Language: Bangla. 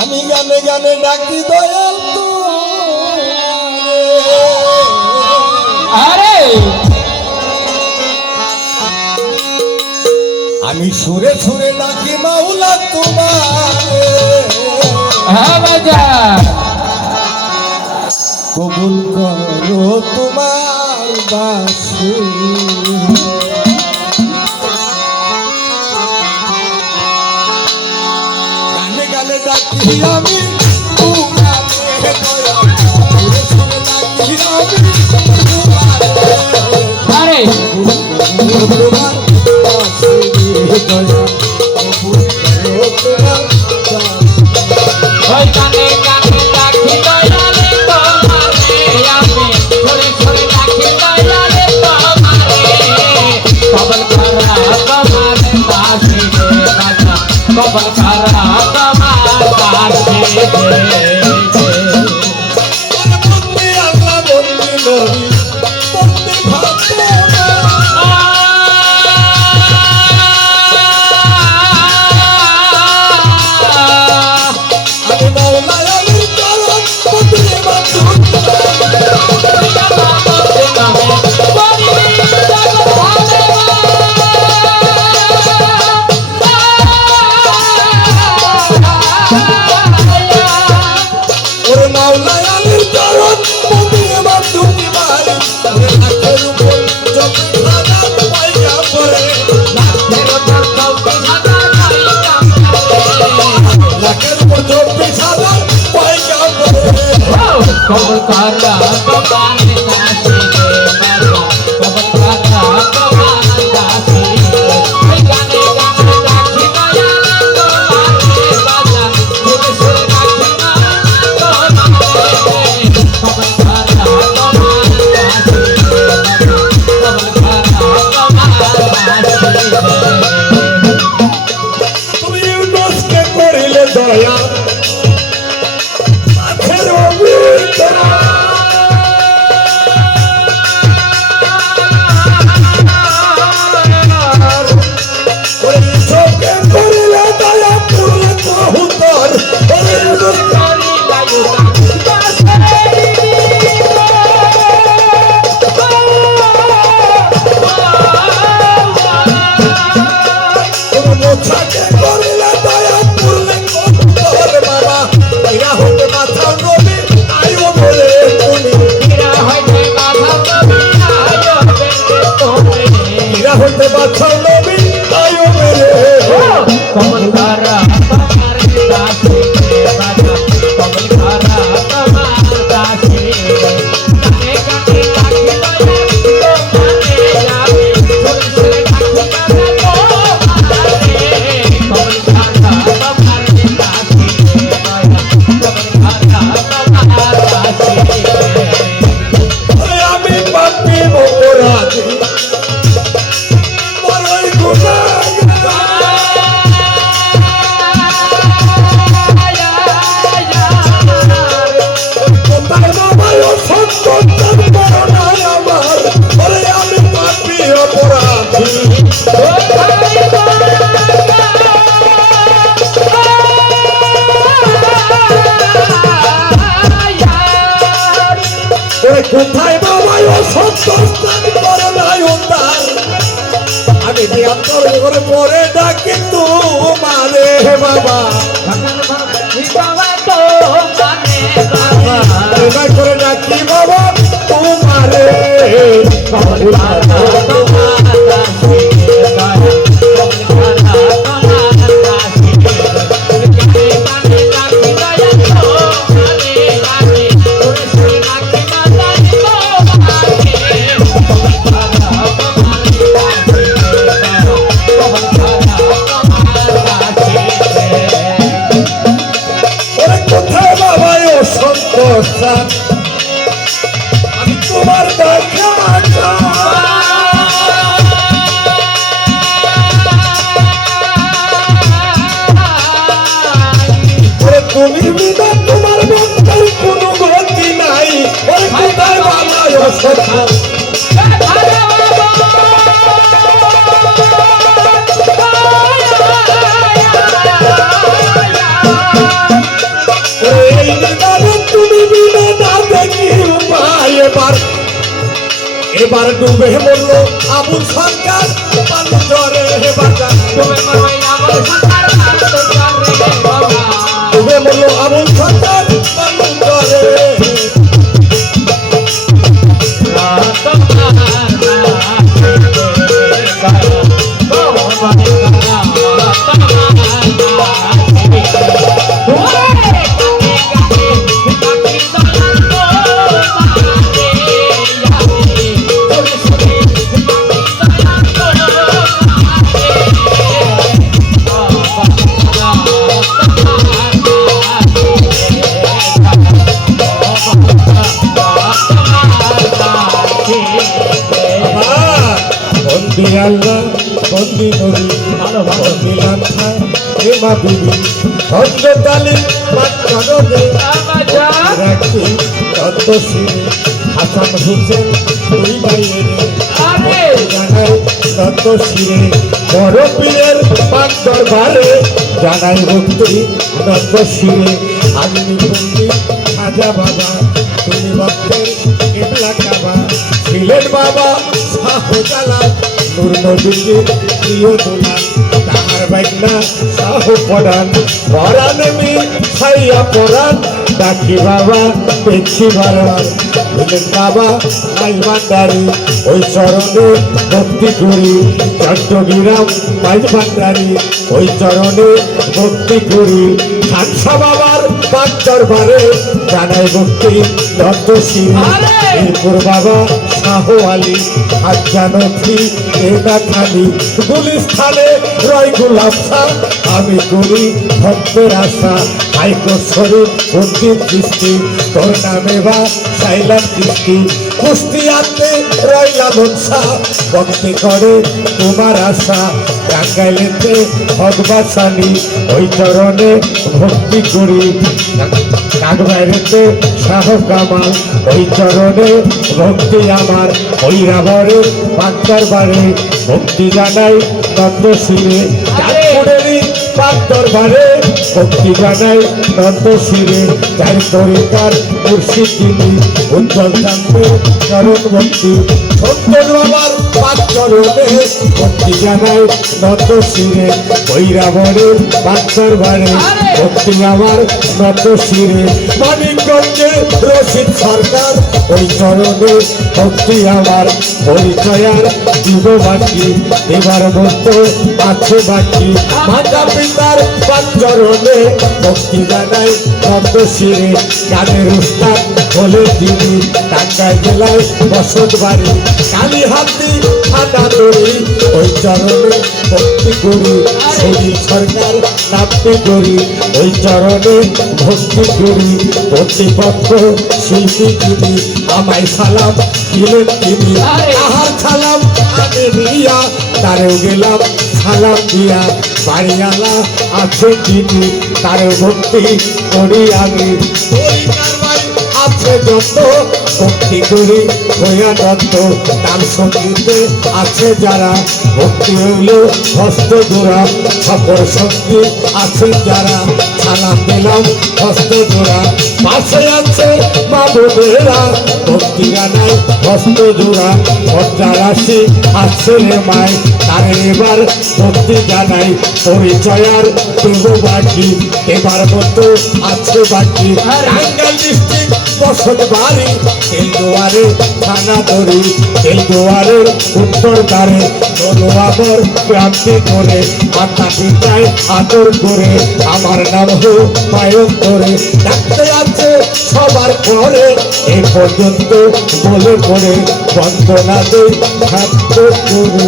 আমি গানে গানে ডাকি দয়াল তো আরে আমি সুরে সুরে ডাকি মাওলা তোমার হ্যাঁ বাজার কবুল করো তোমার বাসি গানে গানে ডাকি আমি তোমারে দয়া সুরে সুরে ডাকি আমি তোমারে আরে তোমার বাসি দয়া কবুল করো তোমার ওই গানে গানে ডাকি দয়ালে তোমারে আমি ছড়ে ছড়ে ডাকি দয়ালে তোমারে কবল করা তোমার কাছে বাজা কবল করা তোমার কাছে বন্দে আল্লাহ বন্দে নবী বন্দে ফাতেমা আমি মাওলা আলীর চরণ বন্দে বাঁধুন ওরে মাওলা আলীর চরণ বন্দে বাঁধুন ভাই ওরে লাখের উপর যত হাজার পয়সা পড়ে লাখের উপর 24,000 পয়সা পড়ে কবল করা তোমার কাছে কবল করা তোমার কাছে ওই গানে গানে ডাকি দয়ালে তোমারে বাজা সুরে সুরে ডাকি তোমারে কবল করা তোমার কাছে কবল করা তোমার কাছে তুমি ইউনুসকে করিলে দয়া লাখের অভিতরা ওরে ইউসুফকে করিলে দয়া পুরলে কহুতর ওরে ইউনুস তুমি মোছাকে করিলে দয়া পুরলে কহুতর বাবা এরা হতে মাথা নবী আয়ো বলে তুমি এরা হতে মাথা নবী আয়ো বলে কমল করা তোমার কাছে বাজা কমল করা তোমার কাছে কানে কানে ডাকি দয়া তোমারে যাবে সুরে সুরে ডাকি দয়া তোমারে কমল করা তোমার কাছে দয়া কমল করা তোমার কাছে ওরে আমি পাপী অপরাধী বড়ই কোথায় বাবাই অসন্তোষ বড় নাই আমার ওরে আমি পাপী অপরাধী ওরে কোথায় বাবাই অসন্তোষ বড় নাই উদ্ধার আমি যে অন্তর করে পরে ডাকি তোমারে বাবা এবার করে ডাকি বাবা তোমারে ওরে কোথায় বাবা অসন্তোষ আমি তোমার দেখা ওরে তুমি বিনা তোমার বন্ধুর কোনো গতি নাই ওরে কোথায় বাবা অসন্তোষ ডুবে মরল আবুল সরকার পাঞ্জরে বাজার তুমি মরবে আমার সরকার রে বাবা ডুবে মরল আবুল সরকার পাঞ্জরে বন্দি আল্লাহ বন্দি নবী বন্দি লাঠা হেমা বিবি ভদ্র তালি মাঝখানে রাখি দত্তশ্রী হাসান হুসেন দুই ভাইয়ের জানাই দত্তশ্রী বড় পীরের পাক দরবারে জানাই ভক্তি দত্তশ্রী আমি বন্দি খাজা বাবা তুমি ভক্তের কেবলা কাবা ছিলেন বাবা শাহজালাল নূর নবীকে প্রিয় দোলাল তাহার বাইনা শাহ পরাণ পরাণ মি ছাইয়া পরাণ ডাকি বাবা দেখছি বারবার ছিলেন বাবা মাই ভান্ডারি ওই চরণে ভক্তি করি চট্টগ্রাম মাই ভান্ডারি ওই চরণে ভক্তি করি সাংসা বাবার পাক দরবারে জানাই ভক্তি দত্তশ্রী এরপর বাবা শাহ আলী আর জানকি এটা খালি গুলিস্থানে রয় গোলাপ শাহ আমি করি ভক্তের আশা হাইকোর্ট শরীফ বন্দির দৃষ্টি তোর নামে বা সাইলাম দৃষ্টি কুষ্টিয়াতে রয়লা মনসা ভক্তি করে তোমার আশা টাঙ্গাইলেতে ভগবাসানি ওই চরণে ভক্তি করি কাকবাইরেতে শাহ কামাল ওই চরণে ভক্তি আমার ওই রাবরের পাক দরবারে ভক্তি জানাই নন্দশিরে চাঁদপুরেরই পাক দরবারে ভক্তি জানাই নন্দশিরে চার তরিকার মুর্শিদ তিনি উজ্জ্বল থাকবে চরণ ভক্তি সত্যের বাবার পাক চরণে ভক্তি জানাই নন্দশিরে ওই রাবরের পাক দরবারে ভক্তি আমার নন্দশিরে মানিকগঞ্জে রশিদ সরকার ওই চরণে ভক্তি আমার পরিচয়ার দিব বাকি এবার মতো আছে বাকি মাতা পিতার পাঁচরণে ভক্তি জানাই নন্দশিরে গানের উস্তাদ বলে তিনি টাঙ্গাইল জেলায় বসত বাড়ি কালীহাতি থানা তরি ওই চরণে ভক্তি করি শরীর সরকার নামতে করি ওই চরণে ভক্তি করি প্রতিপক্ষ শিল্পী তিনি আমায় সালাম দিলেন তিনি আহার সালাম আমি দিয়া তারেও গেলাম সালাম দিয়া বাড়িওয়ালা আছে তিনি তারেও ভক্তি করি আমি আছে যত ভক্তি করি হইয়া দত্ত তার সঙ্গীতে আছে যারা ভক্তি হইল হস্ত জোড়া সফর সঙ্গী আছে যারা সালাম দিলাম হস্ত জোড়া পাশে আছে বাবুদেরা ভক্তি জানাই হস্ত জোড়া পঞ্চারাশি আছে রে মায় তারে এবার ভক্তি জানাই পরিচয়ার দেব বাকি এবার মতো আছে বাকি টাঙ্গাইল ডিস্ট্রিক্ট বসত বাড়ি তেলদুয়ারে থানা ধরি তেলদুয়ারের উত্তর দ্বারে তলোয়াবর ক্রান্তি করে মাথা পিতায় আদর করে আমার নাম হুমায়ুন করে ডাকতে আছে সবার পরে এ পর্যন্ত বলে পড়ে বন্দনা দেই থাকতে করে